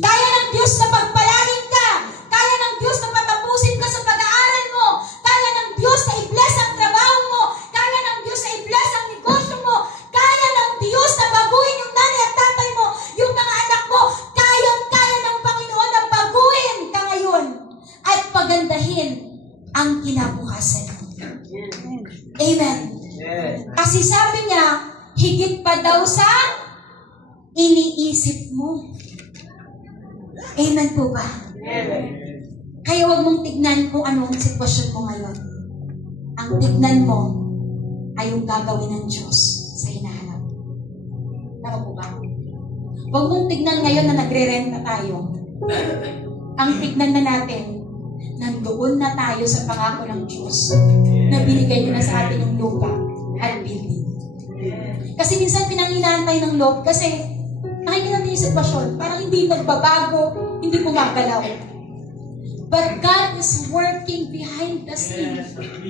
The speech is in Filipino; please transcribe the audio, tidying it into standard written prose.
Kaya ng Diyos na pagpalain ka. Kaya ng Diyos na patapusin ka sa pag-aaral mo. Kaya ng Diyos na i-bless ang trabaho mo. Kaya ng Diyos na i-bless ang negosyo mo. Kaya ng Diyos na baguhin yung nanay at tatay mo, yung mga anak mo. Kaya ng Panginoon na baguhin ka ngayon at pagandahin ang kinabukasan mo. Amen. Kasi sabi niya, higit pa daw sa iniisip mo. Amen po ba? Kaya huwag mong tignan kung anong sitwasyon mo ngayon. Ang tignan mo ay yung gagawin ng Diyos sa hinaharap. Tama po ba? Huwag mong tignan ngayon na nagre-rent na tayo. Ang tignan na natin, nandoon na tayo sa pangako ng Diyos na binigay niyo na sa atin yung lupa at building. Kasi minsan pinanghinaan tayo ng loob kasi nakikita natin yung sitwasyon, parang hindi nagbabago, hindi bumagalaw. But God is working